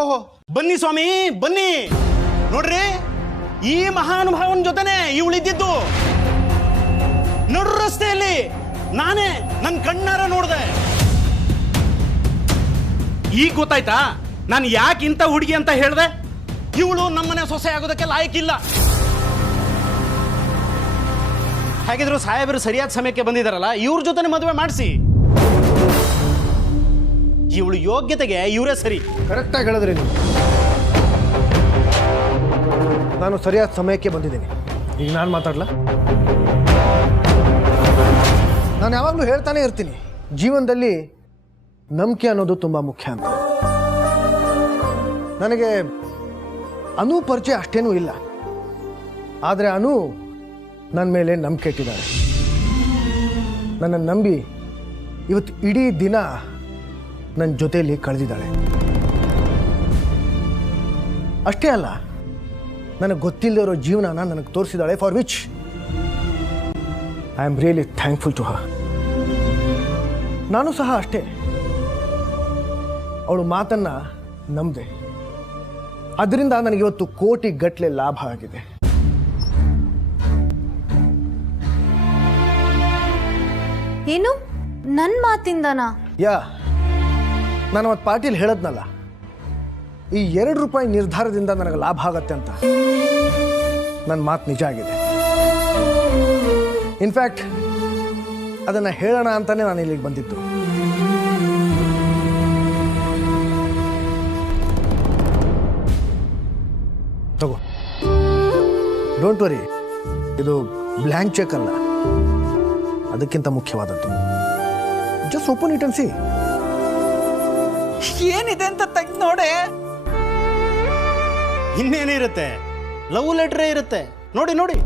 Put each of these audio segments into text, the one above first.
ಓಹೋ ಬನ್ನಿ ಸ್ವಾಮಿ ಬನ್ನಿ. ನೋಡ್ರಿ, ಈ ಮಹಾನುಭಾವನ ಜೊತೆನೆ ಇವಳಿದ್ದಿದ್ದು. ನಡು ರಸ್ತೆಯಲ್ಲಿ ನಾನೇ ನನ್ನ ಕಣ್ಣಾರ ನೋಡ್ದೆ. ಈಗ ಗೊತ್ತಾಯ್ತಾ ನಾನು ಯಾಕೆ ಇಂಥ ಹುಡುಗಿ ಅಂತ ಹೇಳ್ದೆ? ಇವಳು ನಮ್ಮನೆ ಸೊಸೆ ಆಗೋದಕ್ಕೆ ಲಾಯಕ್ಕಿಲ್ಲ. ಹಾಗಿದ್ರು ಸಾಹೇಬರು ಸರಿಯಾದ ಸಮಯಕ್ಕೆ ಬಂದಿದ್ದಾರಲ್ಲ, ಇವ್ರ ಜೊತೆ ಮದುವೆ ಮಾಡಿಸಿ. ಇವಳು ಯೋಗ್ಯತೆಗೆ ಇವರೇ ಸರಿ. ಕರೆಕ್ಟಾಗಿ ಹೇಳಿದ್ರಿ ನೀವು. ನಾನು ಸರಿಯಾದ ಸಮಯಕ್ಕೆ ಬಂದಿದ್ದೀನಿ. ಈಗ ನಾನು ಮಾತಾಡಲ್ಲ. ನಾನು ಯಾವಾಗಲೂ ಹೇಳ್ತಾನೆ ಇರ್ತೀನಿ, ಜೀವನದಲ್ಲಿ ನಂಬಿಕೆ ಅನ್ನೋದು ತುಂಬ ಮುಖ್ಯ ಅಂತ. ನನಗೆ ಅನು ಪರಿಚಯ ಅಷ್ಟೇನೂ ಇಲ್ಲ, ಆದರೆ ಅನು ನನ್ನ ಮೇಲೆ ನಂಬಿಕೆ ಇಟ್ಟಿದ್ದಾರೆ. ನನ್ನನ್ನು ನಂಬಿ ಇವತ್ತು ಇಡೀ ದಿನ ನನ್ನ ಜೊತೆಯಲ್ಲಿ ಕಳೆದಿದ್ದಾಳೆ. ಅಷ್ಟೇ ಅಲ್ಲ, ನನಗೆ ಗೊತ್ತಿಲ್ಲದಿರೋ ಜೀವನನ ನನಗೆ ತೋರಿಸಿದ್ದಾಳೆ, for which I am really thankful to her. ನಾನು ಸಹ ಅಷ್ಟೇ, ಅವಳು ಮಾತನ್ನು ನಂಬಿದೆ. ಅದರಿಂದ ನನಗಿವತ್ತು ಕೋಟಿ ಗಟ್ಟಲೆ ಲಾಭ ಆಗಿದೆ. ಏನು ನನ್ನ ಮಾತಿಂದನಾ? ಯಾ, ನಾನು ಅವತ್ತು ಪಾರ್ಟಿಲಿ ಹೇಳದ್ನಲ್ಲ, ಈ ₹2 ನಿರ್ಧಾರದಿಂದ ನನಗೆ ಲಾಭ ಆಗತ್ತೆ ಅಂತ. ನನ್ನ ಮಾತು ನಿಜ ಆಗಿದೆ. ಇನ್ಫ್ಯಾಕ್ಟ್ ಅದನ್ನು ಹೇಳೋಣ ಅಂತಾನೆ ನಾನು ಇಲ್ಲಿಗೆ ಬಂದಿದ್ದು. ತಗೋ, ಡೋಂಟ್ ವರಿ, ಇದು ಬ್ಲ್ಯಾಂಕ್ ಚೆಕ್ ಅಲ್ಲ, ಅದಕ್ಕಿಂತ ಮುಖ್ಯವಾದದ್ದು. Just open it and C. ಏನಿದೆ ಅಂತ ತೆಗ್ದು ನೋಡೆ. ಇನ್ನೇನಿರುತ್ತೆ, ಲವ್ ಲೆಟ್ರೇ ಇರುತ್ತೆ. ನೋಡಿ ನೋಡಿ.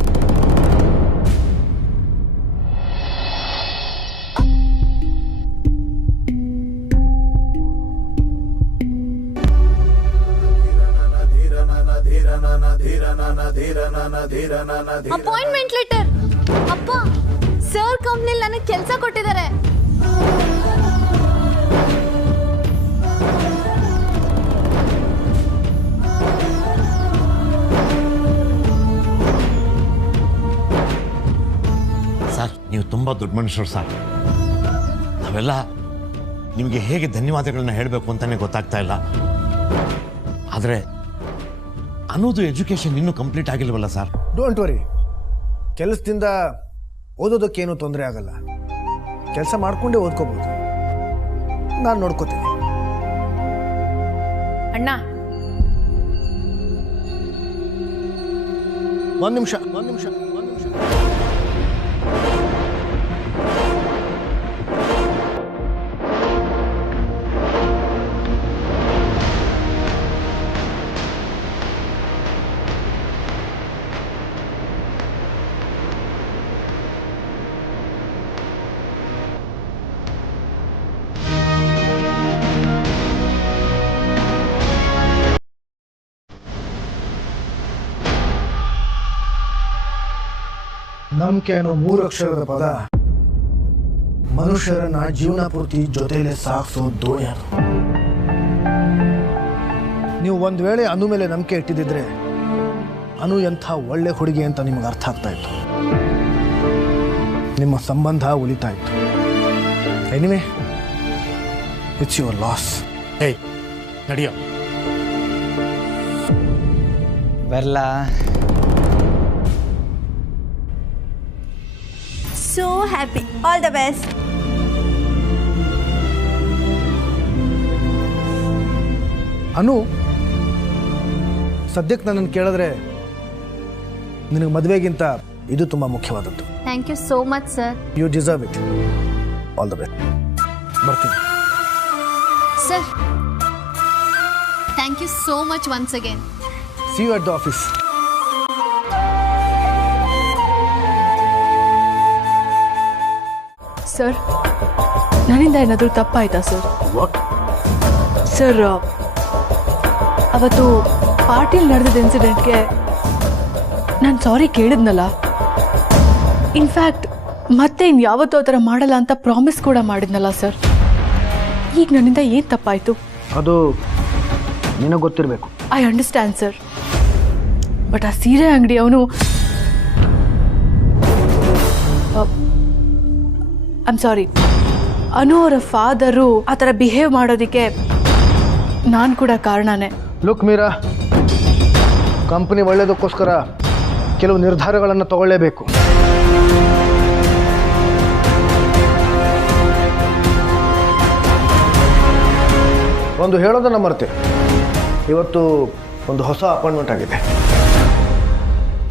Appointment letter. ಅಪ್ಪ, ಸರ್ ಕಂಪ್ನಿಲಿ ನನಗೆ ಕೆಲಸ ಕೊಟ್ಟಿದ್ದಾರೆ. ಸರ್, ನೀವು ತುಂಬ ದೊಡ್ಡ ಮನುಷ್ಯರು ಸರ್. ನಾವೆಲ್ಲ ನಿಮಗೆ ಹೇಗೆ ಧನ್ಯವಾದಗಳನ್ನ ಹೇಳಬೇಕು ಅಂತಾನೆ ಗೊತ್ತಾಗ್ತಾ ಇಲ್ಲ. ಆದರೆ ಅನ್ನೋದು ಎಜುಕೇಶನ್ ಇನ್ನೂ ಕಂಪ್ಲೀಟ್ ಆಗಿಲ್ವಲ್ಲ ಸರ್? ಡೋಂಟ್ ವರಿ, ಕೆಲಸದಿಂದ ಓದೋದಕ್ಕೇನು ತೊಂದರೆ ಆಗಲ್ಲ. ಕೆಲಸ ಮಾಡ್ಕೊಂಡೇ ಓದ್ಕೋಬೋದು. ನಾನು ನೋಡ್ಕೋತೀನಿ. ಅಣ್ಣ, ಒಂದು ನಿಮಿಷ. ನಂಬಿಕೆ ಅನ್ನೋ 3 ಅಕ್ಷರದ ಪದ ಮನುಷ್ಯರನ್ನ ಜೀವನ ಪೂರ್ತಿ ಜೊತೆಯಲ್ಲೇ ಸಾಗಿಸೋ ದೋಣಿ ಅದು. ನೀವು ಒಂದು ವೇಳೆ ಅನು ಮೇಲೆ ನಂಬಿಕೆ ಇಟ್ಟಿದ್ದಿದ್ರೆ, ಅನು ಎಂಥ ಒಳ್ಳೆ ಹುಡುಗಿ ಅಂತ ನಿಮಗೆ ಅರ್ಥ ಆಗ್ತಾ ಇತ್ತು. ನಿಮ್ಮ ಸಂಬಂಧ ಉಳಿತಾ ಇತ್ತು. Anyway, it's your loss. Hey, ನಡಿಯೋ. ಬರ್ಲಾ? so happy. All the best. ಅನು, ಸದ್ಯಕ್ಕೆ ನನ್ನನ್ನು ಕೇಳಿದ್ರೆ ನಿನಗೆ ಮದುವೆಗಿಂತ ಇದು ತುಂಬ ಮುಖ್ಯವಾದದ್ದು. Thank you so much, sir. You deserve it. All the best. ಬರ್ತೀನಿ. Sir, thank you so much once again. See you at the office. Sir, ನನ್ನಿಂದ ಏನಾದರೂ ತಪ್ಪಾಯ್ತಾ ಸರ್? ಸರ್, ಅವತ್ತು ಪಾರ್ಟಿಯಲ್ಲಿ ನಡೆದಿದ್ದ ಇನ್ಸಿಡೆಂಟ್ಗೆ ನಾನು ಸಾರಿ ಕೇಳಿದ್ನಲ್ಲ. ಇನ್ಫ್ಯಾಕ್ಟ್ ಮತ್ತೆ ಇನ್ಯಾವತ್ತೂ ಆ ಥರ ಮಾಡಲ್ಲ ಅಂತ ಪ್ರಾಮಿಸ್ ಕೂಡ ಮಾಡಿದ್ನಲ್ಲ ಸರ್. ಈಗ ನನ್ನಿಂದ ಏನು ತಪ್ಪಾಯಿತು? ಅದು ನಿನಗೆ ಗೊತ್ತಿರಬೇಕು. ಐ ಅಂಡರ್ಸ್ಟ್ಯಾಂಡ್ ಸರ್, ಬಟ್ ಆ ಸೀರೆ ಅಂಗಡಿ ಅವನು ಐಮ್ ಸಾರಿ, ಅನು ಅವರ ಫಾದರು ಆ ಥರ ಬಿಹೇವ್ ಮಾಡೋದಕ್ಕೆ ನಾನು ಕೂಡ ಕಾರಣನೇ. ಲುಕ್ ಮೀರಾ, ಕಂಪನಿ ಒಳ್ಳೆಯದಕ್ಕೋಸ್ಕರ ಕೆಲವು ನಿರ್ಧಾರಗಳನ್ನು ತಗೊಳ್ಳೇಬೇಕು. ಒಂದು ಹೇಳೋದನ್ನು ಮರೆತೆ, ಇವತ್ತು ಒಂದು ಹೊಸ ಅಪಾಯಿಂಟ್ಮೆಂಟ್ ಆಗಿದೆ.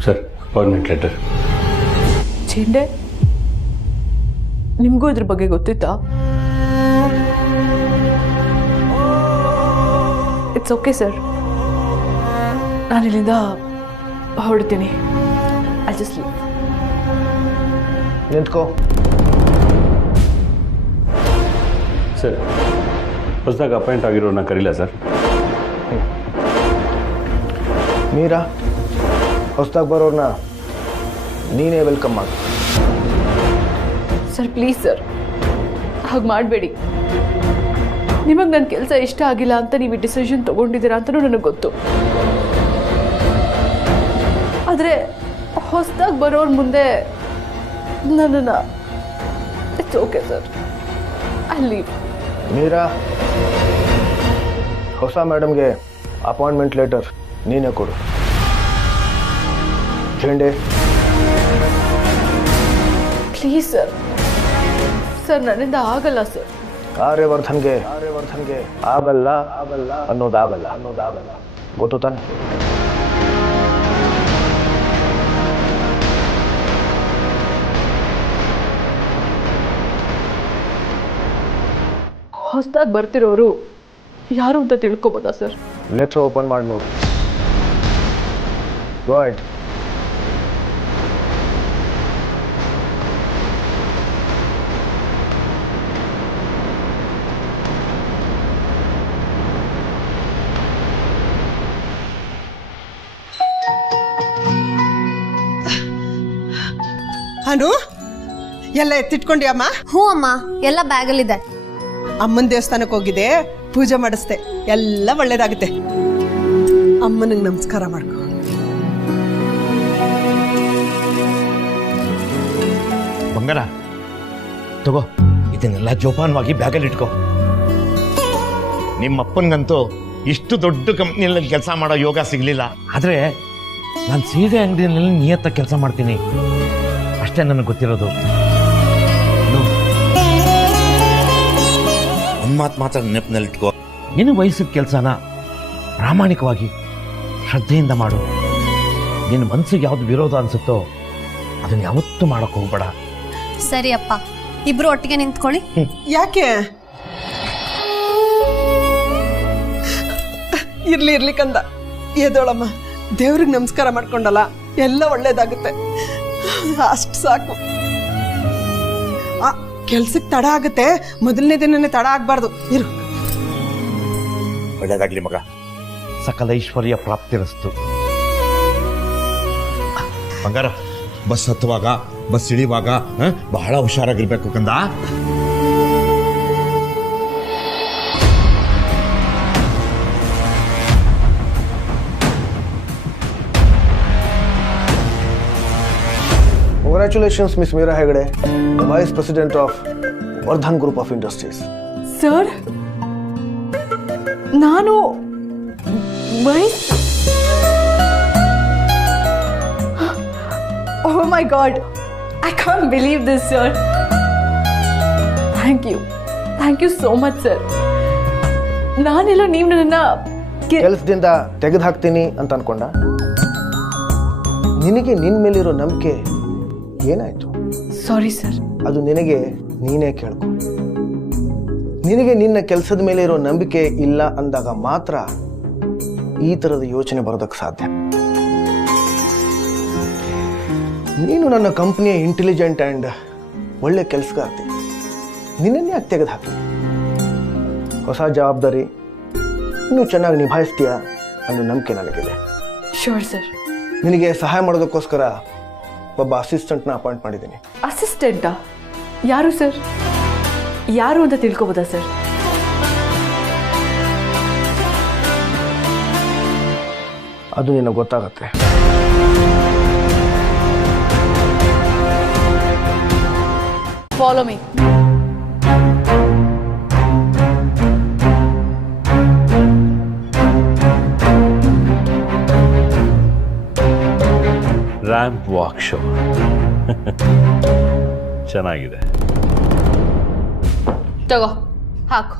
Sir, appointment letter. ಚಿಂಡೆ, ನಿಮಗೂ ಇದ್ರ ಬಗ್ಗೆ ಗೊತ್ತಿತ್ತಾ? ಇಟ್ಸ್ ಓಕೆ ಸರ್, ನಾನು ಇಲ್ಲಿಂದ ಹೊರಡ್ತೀನಿ. I just leave. ನಿಂತ್ಕೋ. ಸರ್, ಹೊಸದಾಗಿ ಅಪಾಯಿಂಟ್ ಆಗಿರೋನ್ನ ಕರೀಲ ಸರ್? ಮೀರಾ, ಹೊಸದಾಗಿ ಬರೋರನ್ನ ನೀನೇ ವೆಲ್ಕಮ್ ಮಾಡು. ಸರ್ ಪ್ಲೀಸ್ ಸರ್, ಹಾಗೆ ಮಾಡಬೇಡಿ. ನಿಮಗೆ ನನ್ನ ಕೆಲಸ ಇಷ್ಟ ಆಗಿಲ್ಲ ಅಂತ ನೀವು ಈ ಡಿಸಿಷನ್ ತೊಗೊಂಡಿದ್ದೀರಾ ಅಂತಲೂ ನನಗೆ ಗೊತ್ತು. ಆದರೆ ಹೊಸದಾಗಿ ಬರೋರ ಮುಂದೆ ನನ್ನನ್ನು it's okay sir, I leave. Meera, ಹೊಸ ಮೇಡಮ್ಗೆ ಅಪಾಯಿಂಟ್ಮೆಂಟ್ ಲೆಟರ್ ನೀನೇ ಕೊಡು. ಚಂಡೆ, ಪ್ಲೀಸ್ ಸರ್. ಸರ್ ನನ್ನಿಂದ ಆಗಲ್ಲ ಸರ್. ಆರ್ಯವರ್ಧನ್ಗೆ ಆಗಲ್ಲ ಅನ್ನೋದಾಗಲ್ಲ. ಗೊತ್ತು ತಾನೆ? ಹೊಸದಾಗಿ ಬರ್ತಿರೋರು ಯಾರು ಅಂತ ತಿಳ್ಕೊಬೋದಾ ಸರ್? ಲೆಟ್ರ್ ಓಪನ್ ಮಾಡಿ ನೋಡು. ರೈಟ್. ಅನು, ಎಲ್ಲ ಎತ್ತಿಟ್ಕೊಂಡ್ಯಮ್ಮ? ಹ್ಞೂ ಅಮ್ಮ, ಎಲ್ಲ ಬ್ಯಾಗಲ್ಲಿದೆ. ಅಮ್ಮನ ದೇವಸ್ಥಾನಕ್ಕೆ ಹೋಗಿದೆ, ಪೂಜೆ ಮಾಡಿಸ್ದೆ, ಎಲ್ಲ ಒಳ್ಳೇದಾಗುತ್ತೆ. ಅಮ್ಮನಿಗೆ ನಮಸ್ಕಾರ ಮಾಡ್ಕೊ. ಬಂಗಾರ ತಗೋ, ಇದನ್ನೆಲ್ಲ ಜೋಪಾನವಾಗಿ ಬ್ಯಾಗಲ್ಲಿ ಇಟ್ಕೋ. ನಿಮ್ಮಪ್ಪನಿಗಂತೂ ಇಷ್ಟು ದೊಡ್ಡ ಕಂಪ್ನಿಯಲ್ಲಿ ಕೆಲಸ ಮಾಡೋ ಯೋಗ ಸಿಗಲಿಲ್ಲ. ಆದರೆ ನಾನು ಸೀರೆ ಅಂಗಡಿಯಲ್ಲಿ ನಿಯತ್ತ ಕೆಲಸ ಮಾಡ್ತೀನಿ ಅಷ್ಟೇ ನನಗೆ ಗೊತ್ತಿರೋದು. ಒಂದು ಮಾತು ಮಾತ್ರ ನೆನಪಿನಲ್ಲಿಟ್ಕೋ, ನಿನ್ನ ವಯಸ್ಸಿನ ಕೆಲಸನ ಪ್ರಾಮಾಣಿಕವಾಗಿ ಶ್ರದ್ಧೆಯಿಂದ ಮಾಡು. ನಿನ್ನ ಮನಸ್ಸಿಗೆ ಯಾವ್ದು ವಿರೋಧ ಅನಿಸುತ್ತೋ ಅದನ್ನು ಯಾವತ್ತೂ ಮಾಡೋಕೆ ಹೋಗ್ಬೇಡ. ಸರಿ ಅಪ್ಪ, ಇಬ್ರು ಒಟ್ಟಿಗೆ ನಿಂತ್ಕೊಳ್ಳಿ. ಯಾಕೆ? ಇರ್ಲಿ ಕಂದ, ಎದೋಳಮ್ಮ. ದೇವ್ರಿಗೆ ನಮಸ್ಕಾರ ಮಾಡ್ಕೊಂಡಲ್ಲ, ಎಲ್ಲ ಒಳ್ಳೇದಾಗುತ್ತೆ, ಅಷ್ಟು ಸಾಕು. ಕೆಲ್ಸಕ್ಕೆ ತಡ ಆಗುತ್ತೆ, ಮೊದಲನೇ ದಿನನೇ ತಡ ಆಗ್ಬಾರ್ದು. ಇರು. ಒಳ್ಳೇದಾಗ್ಲಿ ಮಗ, ಸಕಲ ಐಶ್ವರ್ಯ ಪ್ರಾಪ್ತಿರಸ್ತು. ಬಂಗಾರ, ಬಸ್ ಹತ್ತುವಾಗ ಬಸ್ ಇಳಿಯುವಾಗ ಬಹಳ ಹುಷಾರಾಗಿರ್ಬೇಕು ಕಂದ. Congratulations, Miss Meera Hegde, the Vice President of Vardhan Group of Industries. Sir, ನಾನು oh my god, I can't believe this sir. Thank you so much sir. ನಾನೆಲ್ಲ ನೀವು ನನ್ನ ಕೆಲಸದಿಂದ ತೆಗೆದು ಹಾಕ್ತೀನಿ ಅಂತ ಅನ್ಕೊಂಡ? ನಿನಗೆ ನಿನ್ನ ಮೇಲಿರೋ ನಂಬಿಕೆ ಏನಾಯ್ತು? Sorry sir. ಅದು ನಿನಗೆ ನೀನೇ ಕೇಳ್ಕೊ. ನಿನಗೆ ನಿನ್ನ ಕೆಲಸದ ಮೇಲೆ ಇರೋ ನಂಬಿಕೆ ಇಲ್ಲ ಅಂದಾಗ ಮಾತ್ರ ಈ ಥರದ ಯೋಚನೆ ಬರೋದಕ್ಕೆ ಸಾಧ್ಯ. ನೀನು ನನ್ನ ಕಂಪ್ನಿಯ ಇಂಟೆಲಿಜೆಂಟ್ ಆ್ಯಂಡ್ ಒಳ್ಳೆ ಕೆಲಸಗಾರ್ತಿ. ನಿನ್ನನ್ನೇ ಯಾಕೆ ತೆಗೆದು ಹಾಕಿ? ಹೊಸ ಜವಾಬ್ದಾರಿ ಇನ್ನೂ ಚೆನ್ನಾಗಿ ನಿಭಾಯಿಸ್ತೀಯಾ ಅನ್ನೋ ನಂಬಿಕೆ ನನಗಿದೆ. Sure sir. ನಿನಗೆ ಸಹಾಯ ಮಾಡೋದಕ್ಕೋಸ್ಕರ ಒಬ್ಬ ಅಸಿಸ್ಟೆಂಟ್ನ ಅಪಾಯಿಂಟ್ ಮಾಡಿದ್ದೀನಿ. ಅಸಿಸ್ಟೆಂಟಾ? ಯಾರು ಸರ್? ಯಾರು ಅಂತ ತಿಳ್ಕೊಬೋದಾ ಸರ್? ಅದು ನಿನಗೆ ಗೊತ್ತಾಗತ್ತೆ. Follow me. Ramp walk show ಚೆನ್ನಾಗಿದೆ. ತಗೋ ಹಾಕು.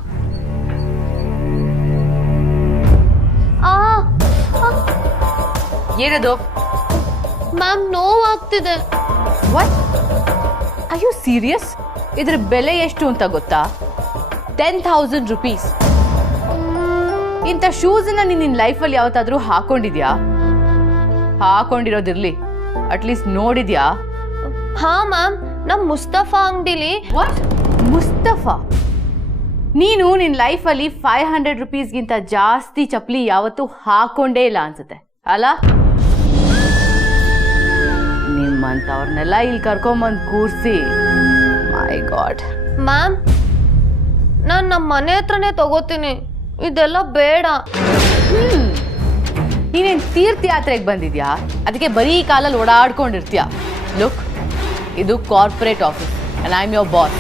ಏನದು? ಮ್ಯಾಮ್ ನೋವಾಗ್ತಿದೆ. ವಾಟ್? Are you serious? ಇದ್ರ ಬೆಲೆ ಎಷ್ಟು ಅಂತ ಗೊತ್ತಾ? 10,000 rupees. ಇಂಥ ಶೂಸನ್ನ ನೀನು ನಿನ್ನ ಲೈಫಲ್ಲಿ ಯಾವತ್ತಾದ್ರೂ ಹಾಕೊಂಡಿದ್ಯಾ? ಹಾಕೊಂಡಿರೋದಿರ್ಲಿ, ಅಟ್ಲೀಸ್ಟ್ ನೋಡಿದ್ಯಾ? ಹಾ ಮ್ಯಾಮ್, ನಮ್ಮ ಮುಸ್ತಫಾ ಅಂಗಡಿಲಿ. ವಾಟ್? ಮುಸ್ತಫಾ? ನೀನು ನಿನ್ನ ಲೈಫಲ್ಲಿ 500 rupeesಗಿಂತ ಜಾಸ್ತಿ ಚಪ್ಪಲಿ ಯಾವತ್ತೂ ಹಾಕೊಂಡೇ ಇಲ್ಲ ಅನ್ಸುತ್ತೆ ಅಲ್ಲ? ನಿಮ್ಮಂಥವ್ರನ್ನೆಲ್ಲ ಇಲ್ಲಿ ಕರ್ಕೊಂಬಂದು ಕೂರಿಸಿ, ಮೈ ಗಾಡ್. ಮ್ಯಾಮ್, ನಾನು ನಮ್ಮ ಮನೆ ಹತ್ರನೇ ತಗೋತೀನಿ, ಇದೆಲ್ಲ ಬೇಡ. ನೀನೇನು ತೀರ್ಥಯಾತ್ರೆಗೆ ಬಂದಿದ್ಯಾ? ಅದಕ್ಕೆ ಬರೀ ಕಾಲಲ್ಲಿ ಓಡಾಡ್ಕೊಂಡಿರ್ತೀಯ. ಲುಕ್, ಇದು corporate office and I am your boss.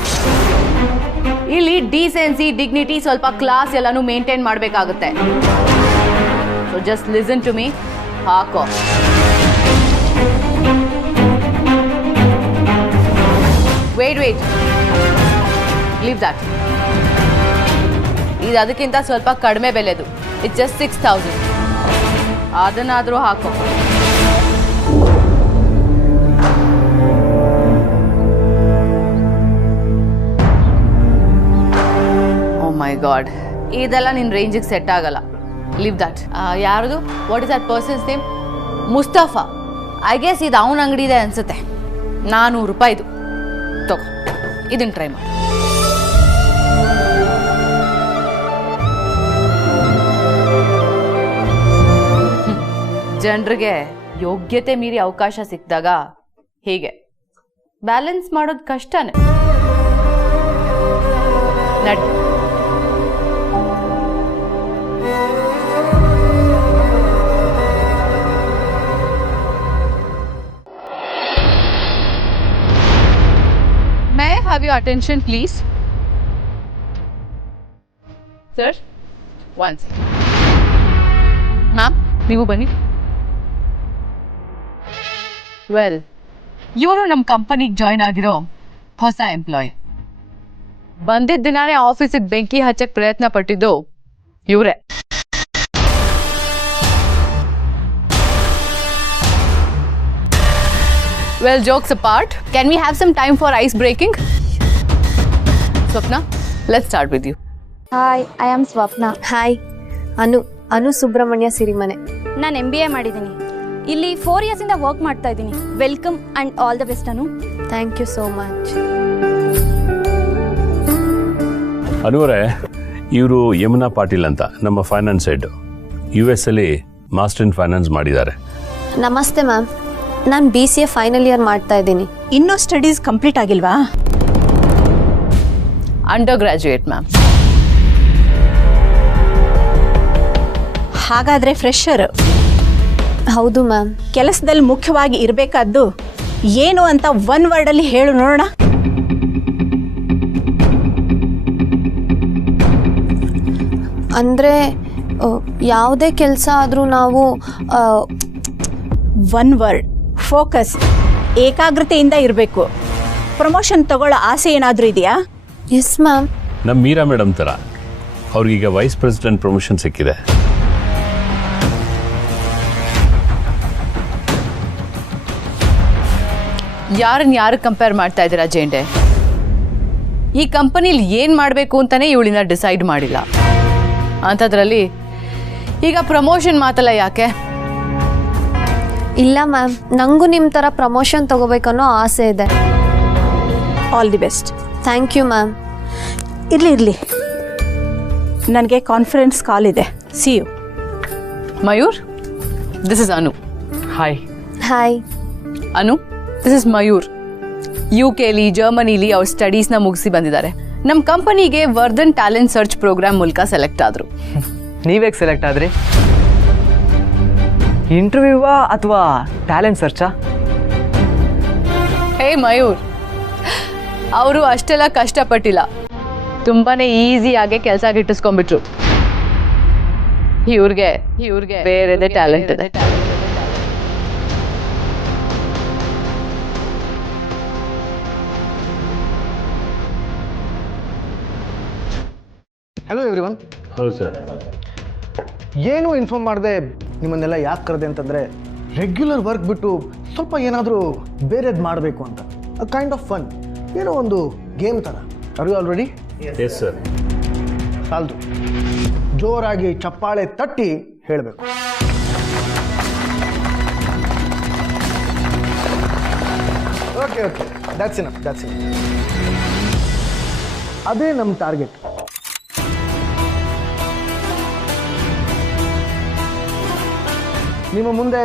ಇಲ್ಲಿ ಡೀಸೆನ್ಸಿ, ಡಿಗ್ನಿಟಿ, ಸ್ವಲ್ಪ ಕ್ಲಾಸ್ ಎಲ್ಲಾನು ಮೇಂಟೈನ್ ಮಾಡಬೇಕಾಗುತ್ತೆ. So just listen to me. ಹಾಕೋ. Wait leave that. ಇದು ಅದಕ್ಕಿಂತ ಸ್ವಲ್ಪ ಕಡಿಮೆ ಬೆಲೆದು. It's just 6,000. ಅದನ್ನಾದರೂ ಹಾಕೋ. ಓ ಮೈ ಗಾಡ್, ಇದೆಲ್ಲ ನಿನ್ನ ರೇಂಜಿಗೆ ಸೆಟ್ ಆಗಲ್ಲ. Leave that. ಯಾರದು? What is that person's name? Mustafa. I guess ಇದು ಅವನ ಅಂಗಡಿ ಇದೆ ಅನ್ಸುತ್ತೆ. 400 ರೂಪಾಯಿದು. ತಗೋ, ಇದನ್ನು ಟ್ರೈ ಮಾಡಿ. ಜನರಿಗೆ ಯೋಗ್ಯತೆ ಮೀರಿ ಅವಕಾಶ ಸಿಕ್ಕಿದಾಗ ಹೀಗೆ ಬ್ಯಾಲೆನ್ಸ್ ಮಾಡೋದು ಕಷ್ಟನೇ. ನಡ್ May I have your attention, please? Sir, one second. Ma'am, ನೀವು ಬನ್ನಿ. ವೆಲ್, ಇವರು ನಮ್ಮ ಕಂಪನಿಗೆ ಜಾಯ್ನ್ ಆಗಿರೋ ಹೊಸ ಎಂಪ್ಲಾಯ್. ಬಂದಿದ್ದ ದಿನಾನೇ ಆಫೀಸಿಗೆ ಬೆಂಕಿ ಹಚ್ಚಕ್ಕೆ ಪ್ರಯತ್ನ ಪಟ್ಟಿದ್ದು ಇವರೇ. Well, jokes apart, can we have some time for ice breaking? Swapna, let's start with you. Hi, I am Swapna. Hi, Anu Subrahmanya Sirimane. ನಾನು MBA ಮಾಡಿದ್ದೀನಿ. ಇಲ್ಲಿ 4 years ಇಂದ ವರ್ಕ್ ಮಾಡ್ತಾ ಇದ್ದೀನಿ. Welcome and all the best Anu. Thank you so much. ಅನುವರೇ, ಇವರು ಯಮುನಾ ಪಾಟೀಲ್ ಅಂತ ನಮ್ಮ ಫೈನಾನ್ಸ್ ಹೆಡ್. US ಅಲ್ಲಿ ಮಾಸ್ಟರ್ ಇನ್ ಫೈನಾನ್ಸ್ ಮಾಡಿದ್ದಾರೆ. ನಮಸ್ತೆ ಮ್ಯಾಮ್, ನಾನು BCA ಫೈನಲ್ ಇಯರ್ ಮಾಡ್ತಾ ಇದ್ದೀನಿ. ಇನ್ನೂ ಸ್ಟಡೀಸ್ ಕಂಪ್ಲೀಟ್ ಆಗಿಲ್ವಾ? Undergraduate ma'am. ಹಾಗಾದ್ರೆ ಫ್ರೆಶರ್. ಹೌದು ಮ್ಯಾಮ್. ಕೆಲಸದಲ್ಲಿ ಮುಖ್ಯವಾಗಿ ಇರಬೇಕಾದ್ದು ಏನು ಅಂತ 1 ವರ್ಡಲ್ಲಿ ಹೇಳು ನೋಡೋಣ. ಅಂದರೆ ಯಾವುದೇ ಕೆಲಸ ಆದರೂ ನಾವು 1 ವರ್ಡ್, ಫೋಕಸ್, ಏಕಾಗ್ರತೆಯಿಂದ ಇರಬೇಕು. ಪ್ರಮೋಷನ್ ತಗೊಳ್ಳೋ ಆಸೆ ಏನಾದರೂ ಇದೆಯಾ? Yes ma'am. ನಮ್ಮ ಮೀರಾ ಮೇಡಮ್ ಥರ ಅವ್ರಿಗೀಗ ವೈಸ್ ಪ್ರೆಸಿಡೆಂಟ್ ಪ್ರಮೋಷನ್ ಸಿಕ್ಕಿದೆ. ಯಾರು ಕಂಪೇರ್ ಮಾಡ್ತಾ ಇದ್ದೀರಾ ಜೇಂಡೆ? ಈ ಕಂಪನಿಲಿ ಏನು ಮಾಡಬೇಕು ಅಂತಾನೆ ಇವಳಿನ ಡಿಸೈಡ್ ಮಾಡಿಲ್ಲ. ಅಂಥದ್ರಲ್ಲಿ ಈಗ ಪ್ರಮೋಷನ್ ಮಾತಲ್ಲ ಯಾಕೆ? ಇಲ್ಲ ಮ್ಯಾಮ್, ನನಗೂ ನಿಮ್ಮ ಥರ ಪ್ರಮೋಷನ್ ತಗೋಬೇಕನ್ನೋ ಆಸೆ ಇದೆ. All the best. Thank you ma'am. ಇರಲಿ, ನನಗೆ ಕಾನ್ಫರೆನ್ಸ್ ಕಾಲ್ ಇದೆ. See you. Mayur, this is Anu. Hi. Hi. Anu, this is Mayur. UK ಜರ್ಮನಿಲಿ ಅವ್ರ ಸ್ಟಡೀಸ್ನ ಮುಗಿಸಿ ಬಂದಿದ್ದಾರೆ. ನಮ್ಮ ಕಂಪನಿಗೆ ವರ್ಧನ್ ಟ್ಯಾಲೆಂಟ್ ಸರ್ಚ್ ಪ್ರೋಗ್ರಾಮ್ ಮೂಲಕ ಸೆಲೆಕ್ಟ್ ಆದರು. ನೀವೇಗೆ ಸೆಲೆಕ್ಟ್ ಆದ್ರಿ? ಇಂಟರ್ವ್ಯೂವಾ ಅಥವಾ ಟ್ಯಾಲೆಂಟ್ ಸರ್ಚಾ? ಹೇ ಮಯೂರ್, ಅವರು ಅಷ್ಟೆಲ್ಲ ಕಷ್ಟಪಟ್ಟಿಲ್ಲ, ತುಂಬಾನೇ ಈಸಿಯಾಗಿ ಕೆಲಸ ಗಿಟ್ಟಿಸ್ಕೊಂಡ್ಬಿಟ್ರು. ಇವ್ರಿಗೆ ಬೇರೆದೇ ಟ್ಯಾಲೆಂಟ್ ಇದೆ. Hello everyone. ಹೌದು ಸರ್. ಏನು ಇನ್ಫಾರ್ಮ್ ಮಾಡಿದೆ ನಿಮ್ಮನ್ನೆಲ್ಲ ಯಾಕೆ ಕರೆದೆ ಅಂತಂದರೆ, ರೆಗ್ಯುಲರ್ ವರ್ಕ್ ಬಿಟ್ಟು ಸ್ವಲ್ಪ ಏನಾದರೂ ಬೇರೆದು ಮಾಡಬೇಕು ಅಂತ. ಅ ಕೈಂಡ್ ಆಫ್ ಫನ್, ಏನೋ ಒಂದು ಗೇಮ್ ಥರ. Are you already? Yes sir. ಸಾಲ್ದು, ಜೋರಾಗಿ ಚಪ್ಪಾಳೆ ತಟ್ಟಿ ಹೇಳಬೇಕು. Okay okay, that's enough. ಅದೇ ನಮ್ಮ ಟಾರ್ಗೆಟ್. ನಿಮ್ಮ ಮುಂದೆ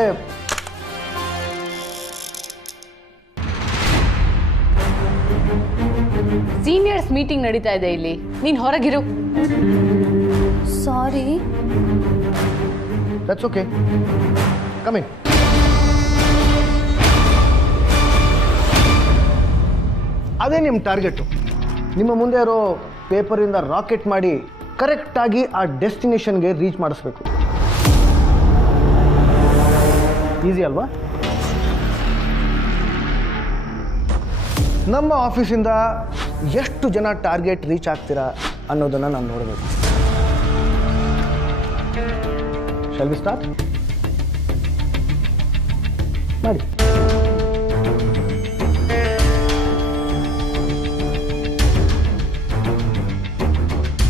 ಸೀನಿಯರ್ಸ್ ಮೀಟಿಂಗ್ ನಡೀತಾ ಇದೆ ಇಲ್ಲಿ, ನೀನ್ ಹೊರಗಿರು. Sorry. That's okay, come in. ಅದೇ ನಿಮ್ಮ ಟಾರ್ಗೆಟು. ನಿಮ್ಮ ಮುಂದೆ ಇರೋ ಪೇಪರಿಂದ ರಾಕೆಟ್ ಮಾಡಿ ಕರೆಕ್ಟಾಗಿ ಆ ಡೆಸ್ಟಿನೇಷನ್ಗೆ ರೀಚ್ ಮಾಡಿಸ್ಬೇಕು. ಈಸಿ ಅಲ್ವಾ? ನಮ್ಮ ಆಫೀಸಿಂದ ಎಷ್ಟು ಜನ ಟಾರ್ಗೆಟ್ ರೀಚ್ ಆಗ್ತೀರಾ ಅನ್ನೋದನ್ನು ನಾನು ನೋಡಬೇಕು. Shall we start? ಮಾಡಿ.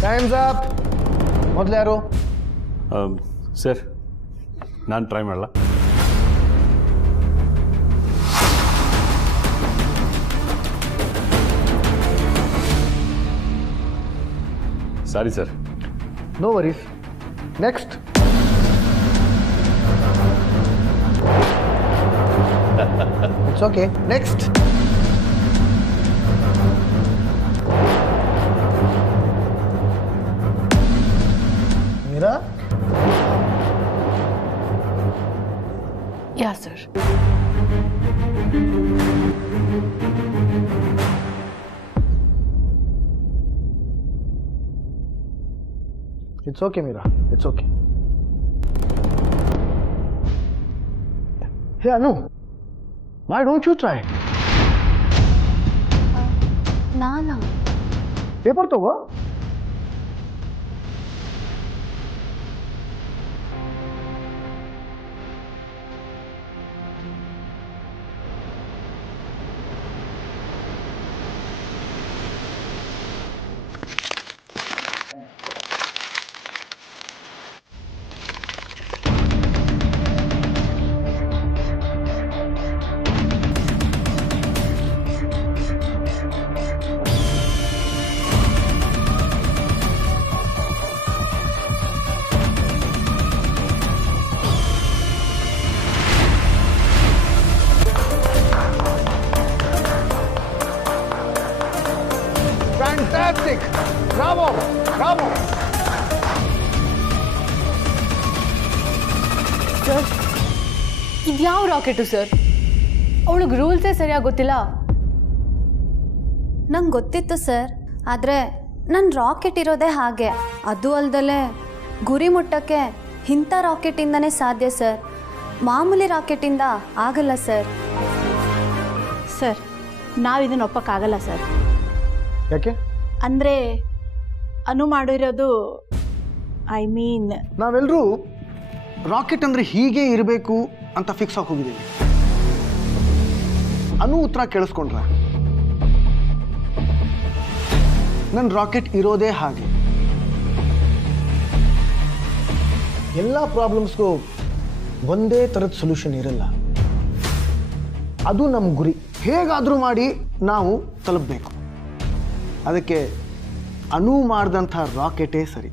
Times up. ಮೊದಲು ಯಾರು? ಸರ್, ನಾನು ಟ್ರೈ ಮಾಡಲ್ಲ. Sorry sir. No worries. Next. It's okay. Next. Meera? Yeah sir. It's okay, Meera. It's okay. Hey, Anu. Why don't you try? ನಾನಾ? ಪೇಪರ್ ತಗೋ. Fantastic! Bravo! Bravo! ಸರ್, ಇದ್ಯಾವ rocket sir? ಅವಳಿಗೆ ರೂಲ್ಸೇ ಸರಿಯಾಗಿ ಗೊತ್ತಿಲ್ಲ. ನಂಗೆ ಗೊತ್ತಿತ್ತು ಸರ್, ಆದರೆ ನನ್ನ ರಾಕೆಟ್ ಇರೋದೇ ಹಾಗೆ. ಅದು ಅಲ್ದಲೆ ಗುರಿ ಮುಟ್ಟಕ್ಕೆ ಇಂಥ ರಾಕೆಟಿಂದನೇ ಸಾಧ್ಯ ಸರ್, ಮಾಮೂಲಿ ರಾಕೆಟಿಂದ ಆಗಲ್ಲ ಸರ್. ಸರ್, ನಾವಿದನ್ನು ಒಪ್ಪಕ್ಕಾಗಲ್ಲ ಸರ್. ಯಾಕೆ? ಅಂದರೆ ಅನು ಮಾಡಿರೋದು, ಐ ಮೀನ್, ನಾವೆಲ್ಲರೂ ರಾಕೆಟ್ ಅಂದರೆ ಹೀಗೆ ಇರಬೇಕು ಅಂತ ಫಿಕ್ಸ್ ಆಗಿ ಹೋಗಿದ್ದೀವಿ. ಅನು ಉತ್ತರ ಕೇಳಿಸ್ಕೊಂಡ್ರ? ನನ್ನ ರಾಕೆಟ್ ಇರೋದೇ ಹಾಗೆ. ಎಲ್ಲ ಪ್ರಾಬ್ಲಮ್ಸ್ಗೂ ಒಂದೇ ಥರದ ಸೊಲ್ಯೂಷನ್ ಇರಲ್ಲ. ಅದು ನಮ್ಮ ಗುರಿ. ಹೇಗಾದರೂ ಮಾಡಿ ನಾವು ತಲುಪಬೇಕು. ಅದಕ್ಕೆ ಅನು ಮಾಡಿದಂಥ ರಾಕೆಟೇ ಸರಿ.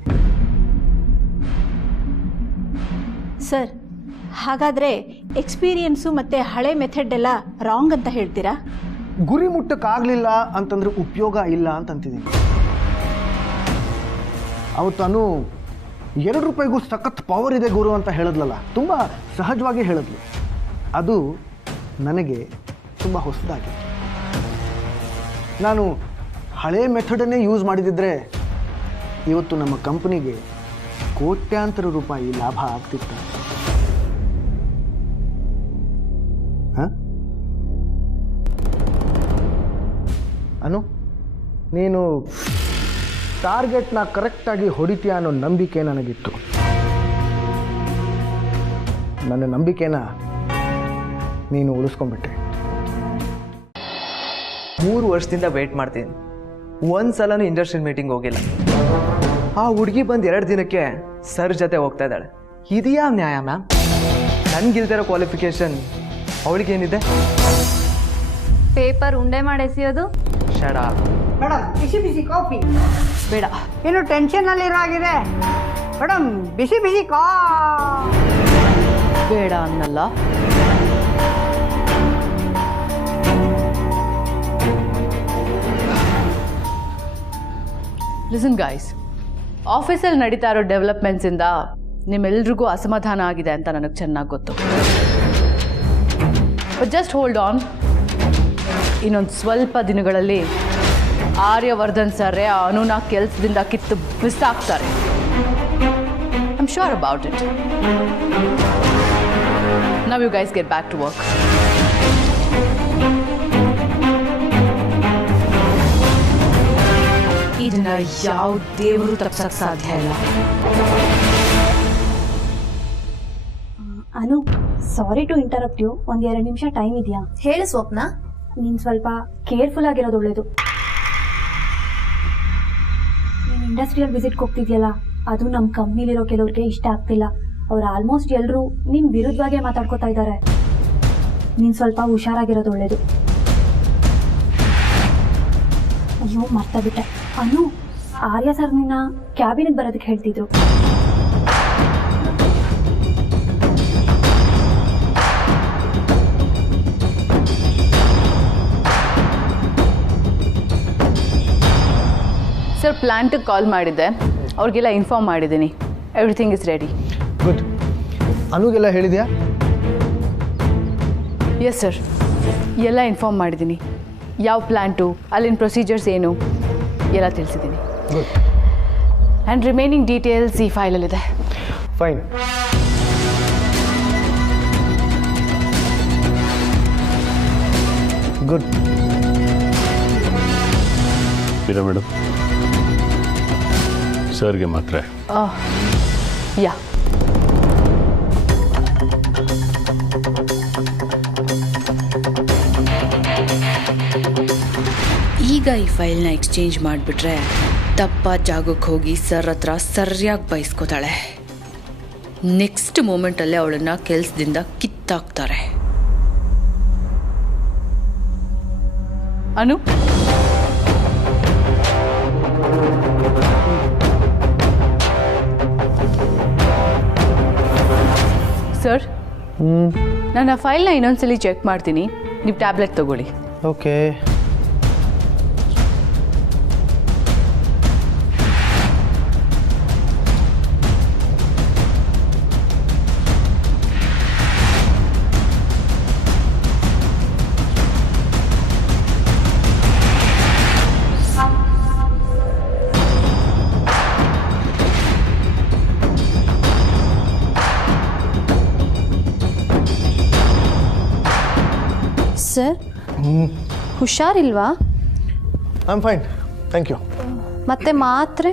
ಸರ್, ಹಾಗಾದರೆ ಎಕ್ಸ್ಪೀರಿಯನ್ಸು ಮತ್ತು ಹಳೆ ಮೆಥಡ್ ಎಲ್ಲ ರಾಂಗ್ ಅಂತ ಹೇಳ್ತೀರಾ? ಗುರಿ ಮುಟ್ಟಕ್ಕಾಗಲಿಲ್ಲ ಅಂತಂದರೆ ಉಪಯೋಗ ಇಲ್ಲ ಅಂತಂತಿದ್ದೀನಿ. ಅವತ್ತು ಅನು ₹2 ಸಖತ್ ಪವರ್ ಇದೆ ಗುರು ಅಂತ ಹೇಳಿದ್ಲಲ್ಲ, ತುಂಬ ಸಹಜವಾಗಿ ಹೇಳಿದ್ಲು. ಅದು ನನಗೆ ತುಂಬ ಹೊಸದಾಗಿ. ನಾನು ಹಳೆ ಮೆಥಡನ್ನೇ ಯೂಸ್ ಮಾಡಿದಿದ್ರೆ ಇವತ್ತು ನಮ್ಮ ಕಂಪನಿಗೆ ಕೋಟ್ಯಾಂತರ ರೂಪಾಯಿ ಲಾಭ ಆಗ್ತಿತ್ತು. ಅನು, ನೀನು ಟಾರ್ಗೆಟ್ನ ಕರೆಕ್ಟಾಗಿ ಹೊಡಿತೀಯ ಅನ್ನೋ ನಂಬಿಕೆ ನನಗಿತ್ತು. ನನ್ನ ನಂಬಿಕೆನ ನೀನು ಉಳಿಸ್ಕೊಂಡ್ಬಿಟ್ಟೆ. 3 ವರ್ಷದಿಂದ ವೇಟ್ ಮಾಡ್ತೀನಿ, ಒಂದು ಸಲನೂ ಇಂಡಸ್ಟ್ರಿಯಲ್ ಮೀಟಿಂಗ್ ಹೋಗಿಲ್ಲ. ಆ ಹುಡುಗಿ ಬಂದು 2 ದಿನಕ್ಕೆ ಸರ್ ಜೊತೆ ಹೋಗ್ತಾ ಇದ್ದಾಳೆ. ಇದೆಯಾ ನ್ಯಾಯ ಮ್ಯಾಮ್? ನನಗಿಲ್ದಿರೋ ಕ್ವಾಲಿಫಿಕೇಶನ್ ಅವಳಿಗೇನಿದೆ? ಪೇಪರ್ ಉಂಡೆ ಮಾಡಿಸಿಯೋದು. ಶಡ ಮೇಡಮ್ ಬಿಸಿ ಬಿಸಿ ಕಾಫಿ. ಬೇಡ. ಏನು ಟೆನ್ಷನ್ನಲ್ಲಿರೋ ಆಗಿದೆ ಮೇಡಮ್, ಬಿಸಿ ಬಿಸಿ ಬೇಡ ಅನ್ನಲ್ಲ. ಲಿಸನ್ ಗೈಸ್, ಆಫೀಸಲ್ಲಿ ನಡೀತಾ ಇರೋ ಡೆವಲಪ್ಮೆಂಟ್ಸಿಂದ ನಿಮ್ಮೆಲ್ರಿಗೂ ಅಸಮಾಧಾನ ಆಗಿದೆ ಅಂತ ನನಗೆ ಚೆನ್ನಾಗಿ ಗೊತ್ತು. But just hold on. ಇನ್ನೊಂದು ಸ್ವಲ್ಪ ದಿನಗಳಲ್ಲಿ ಆರ್ಯವರ್ಧನ್ ಸರ್ರೇ ಆ ಅನುನ ಕೆಲಸದಿಂದ ಕಿತ್ತು ಬಿಸಾಕ್ತಾರೆ. I am sure about it. Now you guys get back to work. ಇದನ್ನ ಯಾವ ದೇವರು ತಪ್ಸಕ್ ಸಾಧ್ಯ ಇಲ್ಲ. Anu, sorry to interrupt you. 1-2 ನಿಮಿಷ ಟೈಮ್ ಇದೆಯಾ? ಹೇಳು ಸ್ವಪ್ನ. ನೀನು ಸ್ವಲ್ಪ ಕೇರ್ಫುಲ್ ಆಗಿರೋದು ಒಳ್ಳೇದು. ನೀನು ಇಂಡಸ್ಟ್ರಿಯಲ್ ವಿಸಿಟ್ಗೆ ಹೋಗ್ತಿದ್ಯಲ್ಲ, ಅದು ನಮ್ಮ ಕಂಪ್ನಿಲಿರೋ ಕೆಲವ್ರಿಗೆ ಇಷ್ಟ ಆಗ್ತಿಲ್ಲ. ಅವ್ರು ಆಲ್ಮೋಸ್ಟ್ ಎಲ್ಲರೂ ನಿನ್ನ ವಿರುದ್ಧವಾಗೇ ಮಾತಾಡ್ಕೋತಾ ಇದ್ದಾರೆ. ನೀನು ಸ್ವಲ್ಪ ಹುಷಾರಾಗಿರೋದು ಒಳ್ಳೇದು. ಅಯ್ಯೋ ಮರ್ತಬಿಟ್ಟೆ ಅನು, ಆರ್ಯ ಸರ್ ನಿನ್ನ ಕ್ಯಾಬಿನಿಗೆ ಬರೋದಕ್ಕೆ ಹೇಳ್ತಿದ್ರು. ಸರ್, ಪ್ಲಾಂಟಿಗೆ ಕಾಲ್ ಮಾಡಿದ್ದೆ, ಅವ್ರಿಗೆಲ್ಲ ಇನ್ಫಾರ್ಮ್ ಮಾಡಿದ್ದೀನಿ. Everything is ready. ಗುಡ್. ಅನುಗೆಲ್ಲ ಹೇಳಿದ್ಯಾ? ಎಸ್ ಸರ್, ಎಲ್ಲ ಇನ್ಫಾರ್ಮ್ ಮಾಡಿದ್ದೀನಿ. ಯಾವ ಪ್ಲ್ಯಾಂಟು, ಅಲ್ಲಿನ ಪ್ರೊಸೀಜರ್ಸ್ ಏನು ಎಲ್ಲ ತಿಳಿಸಿದ್ದೀನಿ. ಗುಡ್. ಆ್ಯಂಡ್ ರಿಮೈನಿಂಗ್ ಡೀಟೇಲ್ಸ್ ಈ ಫೈಲಲ್ಲಿದೆ. ಫೈನ್. ಗುಡ್. ಮೀರಾ ಮೇಡಮ್, ಸರ್ಗೆ ಮಾತ್ರ. ಯಾ. ಈಗ ಈ ಫೈಲ್ನ ಎಕ್ಸ್ಚೇಂಜ್ ಮಾಡಿಬಿಟ್ರೆ ತಪ್ಪ ಜಾಗಕ್ಕೆ ಹೋಗಿ ಸರ್ ಹತ್ರ ಸರಿಯಾಗಿ ಬಯಸ್ಕೋತಾಳೆ. ನೆಕ್ಸ್ಟ್ ಮೂಮೆಂಟಲ್ಲೇ ಅವಳನ್ನು ಕೆಲಸದಿಂದ ಕಿತ್ತಾಕ್ತಾರೆ. ಅನು, ಸರ್, ನಾನು ಆ ಫೈಲ್ನ ಇನ್ನೊಂದ್ಸಲಿ ಚೆಕ್ ಮಾಡ್ತೀನಿ. ನೀವು ಟ್ಯಾಬ್ಲೆಟ್ ತಗೊಳ್ಳಿ. ಓಕೆ. ಸರ್, ಹುಷಾರಿಲ್ವಾ? I am fine, thank you. ಮತ್ತೆ ಮಾತ್ರೆ?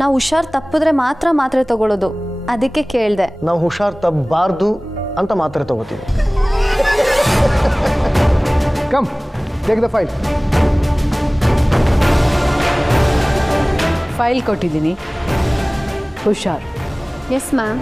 ನಾವು ಹುಷಾರು ತಪ್ಪಿದ್ರೆ ಮಾತ್ರೆ ತಗೊಳ್ಳೋದು, ಅದಕ್ಕೆ ಕೇಳಿದೆ. ನಾವು ಹುಷಾರು ತಪ್ಪಬಾರ್ದು ಅಂತ ಮಾತ್ರೆ ತಗೋತೀವಿ. Come, take the file. File ಕೊಟ್ಟಿದ್ದೀನಿ, ಹುಷಾರ್. Yes ma'am.